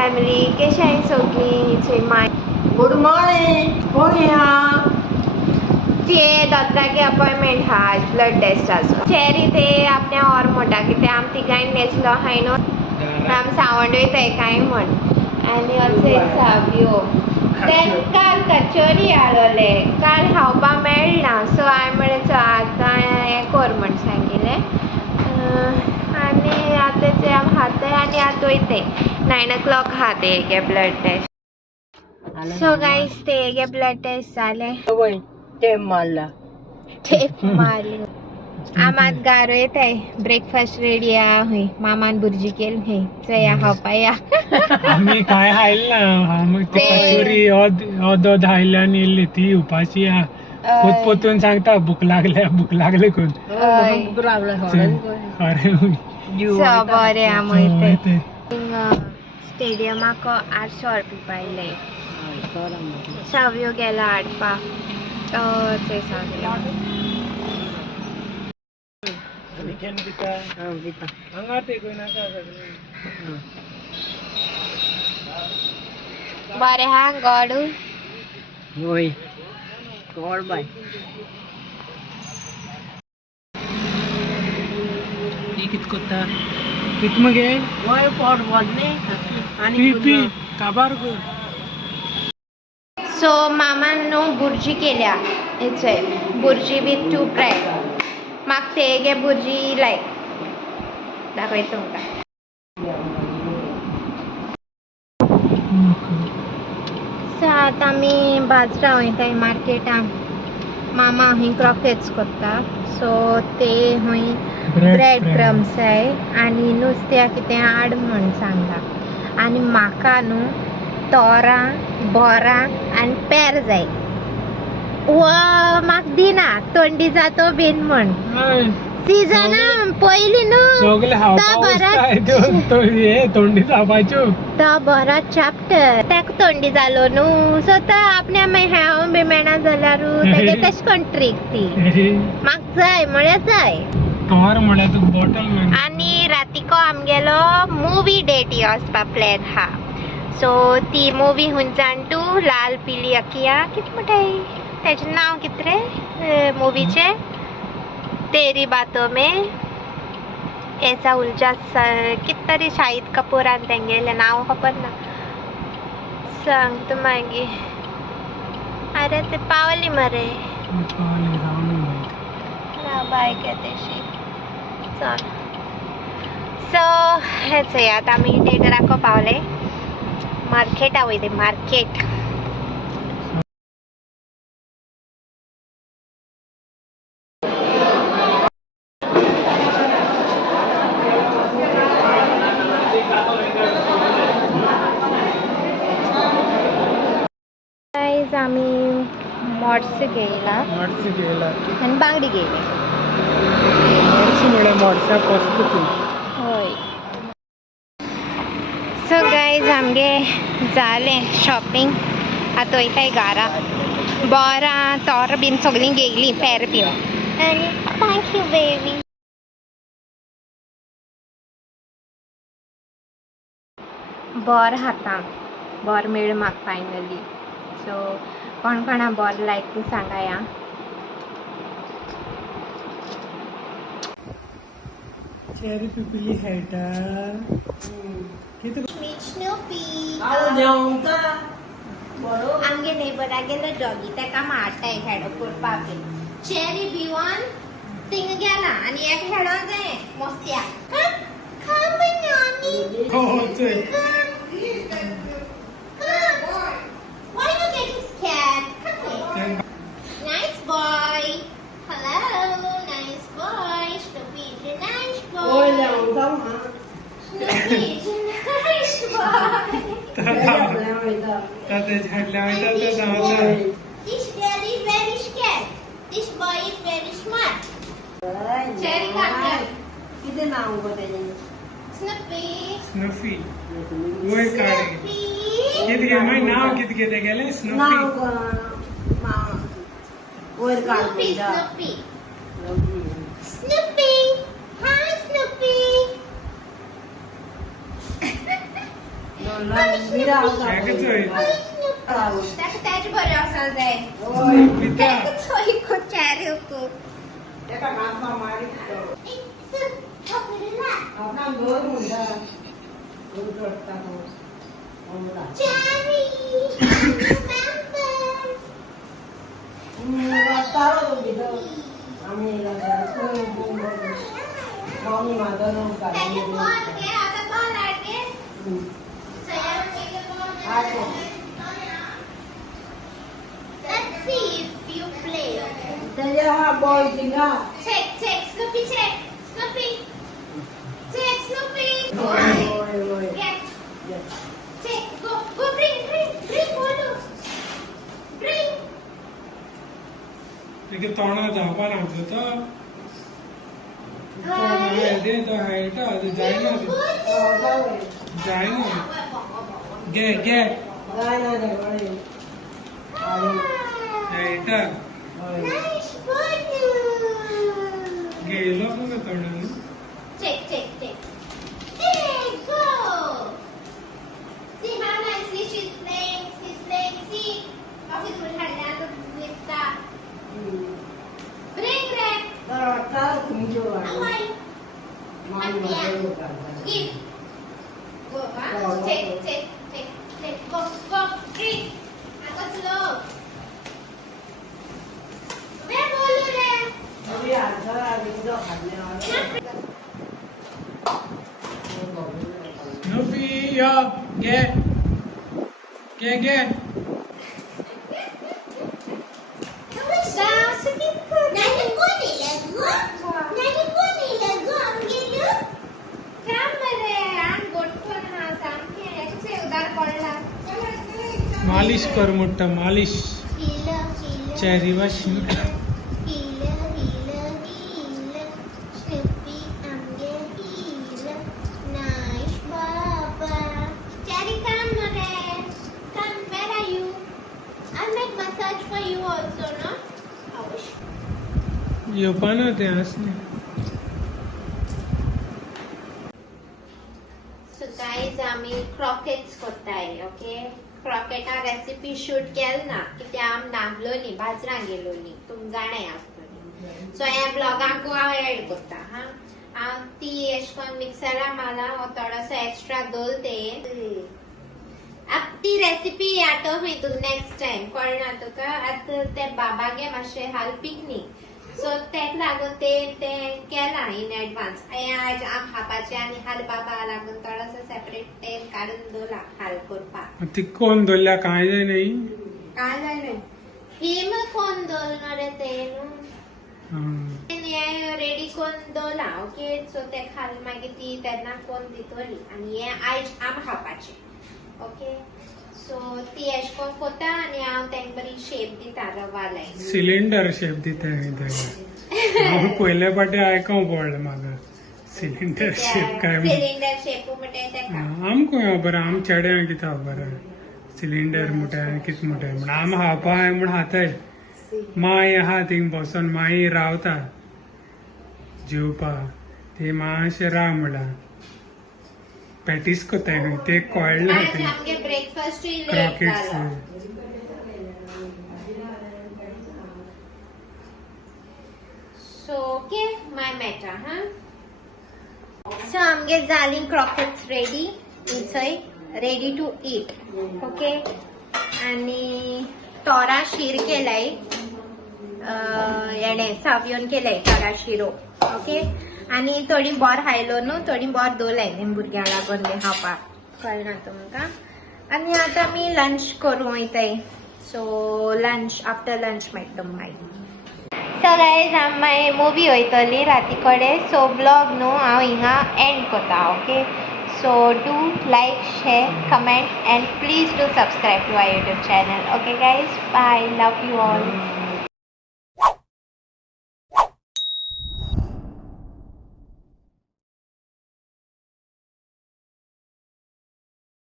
Family कशी आहे सगळी माय गुड मॉर्निंग कोण या ते दोतराची अपॉइंटमेंट हा आज ब्लड टेस्ट आसो चेरी ते आपल्या और मोटा की ते आम तिगाय नेसलो हाय नो आम सावंड वयताय काय म्हण आनी ऑल्सो एक सावयो काल कचोरी हाडले काल खावपा मेळना सो हांवें म्हणलें चल आतां हें कर म्हण सांगिल्लें आनी आतां ते आम खाताय आनी आतां वयताय 9 o'clock हा ते हेगे ब्लड टेस्ट सो गायज ते हेगे ब्लड टेस्ट जालें टेप मारला टेप मारली आमात गारो येताय ब्रेकफास्ट रेडी आहा हूंय मामान भुर्जी केली हूंय चया खावपा या आम्ही काय खायला ना मग ती कचोरी ओद हायल्यान येल्ली ती उपाशी हा पोतून सांगता भूक लागले कोण अरे बरें आम वयताय स्टेडियमाक 800 रुपया पायले सावयो गेला हाडपा ते सावयो बरें हा गॉड होय गॉड बाय कित कोत्ता कित मगे होय पोट भरले पी पी काबार कर सो मामान न्हू भुर्जी केल्या हेचे भुर्जी विथ 2 ब्रेड म्हाका ते हेगे भुर्जी लायक दाखयता तुमकां सो आतां आमी बाजरा वयताय मार्केटान मामा हूंय क्रॉकेट्स करता सो ते हूंय ब्रेड क्रम्स जाय आनी नुस्त्या कितें हाड म्हण सांगला आनी म्हाका न्हू तोरां बोरां आनी पेर जाय म्हाका दिना थंडी जातो बीन म्हण सीजन पयली न्हू थंडी जावपाच्यो तो बरो चॅप्टर ताका थंडी जालो न्हू सो तो आपल्या हेळ बी मेळना जाल्यार तेगे तेश कोन ट्रीक ती म्हाका जाय म्हळ्यार जाय तोर म्हळ्यार तू बॉटल आनी रातीको आमगेलो मुवी डेट वचपा प्लॅन हा सो ती मुवी हुंय जाणटू लाल पिली अकिया कितें म्हणटाय तेजें नांव कितें रे मुवीचें तेरी बातों में ऐसा उलझा कित तरी शाहिद कपूरान तेंगेलें नांव खबर ना सांगता मागीर अरे ते पावली मरे बाय केतेशी चल सो हेच आतां आमी थिएटराको पावले मार्केटा वयले मार्केट आमी मॉड्स गेला आनी बांगडी गेली हय सो गायज आमगे जालें शॉपिंग आतां वयताय घारा बोरां तोर बीन सगळीं गेयलीं पेर बीन आनी थँक्यू बेबी बोर हातां बोर मेळ म्हाका फायनली सो कोण कोणा बोर लायक ती सांगाया चेरी पिपिली खेळटा आमगे नेबरा गेलो डॉगी ताका मारताय खेळो करपा बीन चेरी भिवून थिंग गेला आनी एक खेळो जाय मस्त्या Why are you getting scared? Come here. Nice boy. Hello, nice boy. Snoopy is a nice boy. Snoopy is a nice boy. This girl is very scared. This boy is very smart. Cherry cut. किती नाव गो Snoopy. स्नफी वय काढ किती गे माय नाव किती घेते गेले स्नफी वयर काढ Snoopy. Snoopy. Hi, Snoopy. एकच होय. त्याच बरें आसा जाय पिता. चार येवको Let's see if you play. Check, Snoopy, check. Snoopy. Check, Snoopy. Get. Check, go, bring, Bolu. Bring. इथे तोंडात धावपा लागतो तो दे तो हायटा जायना जायना घे हायटा Nice Bolu. गेलो मग तोंडाने Check. Check, go. See how nicely he's playing. See how he's doing her dance with that. Bring, Away. Give. Go, huh? Check. Go. Bring. I got slow. Where Bolu there? Snoopy, yo, get. मालिश कर मोठं मालिश cherry Vashi येवपा ना ते असले So guys, आम्ही croquettes करताय ओके क्रॉकेटा रेसिपी शूट केल ना किती आम नागलोली बाजरा गेलोली तुम जाणे आसतली सो ह्या ब्लॉगाक हांव एड करता हा हांव ती एशकोन मिक्सरा माला थोडोसो एक्स्ट्रा दोलते अब ती रेसिपी आठवली तू नेक्स्ट टाइम कळना तुका आतां ते बाबागे मातशें हालपीक न्ही सो तेक लागून ते केला इन एडवांस आज आम खापाचे आनी हाल बाबा लागून थोडोसो सेपरेट टाइम काडून दवरला हाल करपाक ती कोण दोल्ल्या काय जाय नाही काय जालें हिम कोण दवरलो रे ते रेडी कोन्न दवरला ओके सो ते खाल मागीर ती तेन्ना कोन्न दितली आनी हे आयज आम खावपाचे ओके सो ती एश कोन्न कोता आनी हांव तेंका बरी शेप दिता रवा लायन सिलिंडर शेप दिता हांव पयले फाटी आयकोंक पडलें म्हाका सिलिंडर शेप काय म्हण सिलिंडर शेप म्हणटा तेका आमकां खबर आम चेड्यांक कितें खबर सिलिंडर म्हणटा आनी कितें म्हणटा म्हण आम खावपा हाय म्हण खाताय माय आहा थिंग बसून माई रावता जेवपा ते मातशें राव म्हणला पॅटीस कोताय खंय ते कळना आज आमगे ब्रेकफास्ट लेट क्रॉकेट्स जालो सो ओके माय मॅटर हा सो आमगे जाली क्रॉकेट्स रेडी इसय रेडी टू ईट ओके आनी तोरा शीर केलाय येणे सावयोन केलाय तोरा शिरो ओके आनी थोडी बोर हायलो न्हू थोडी बोर दवरलाय भुरग्यां लागून बी खावपाक कळना तुमकां आनी आतां आमी लंच करूं वयताय सो लंच आफ्टर लंच मेळटा मागीर सो गायज मागीर मुवी वयतली राती कडेन सो ब्लॉग न्हू हांव हिंगा एंड करता okay so do like share comment and please do subscribe to our YouTube channel okay guys bye love you all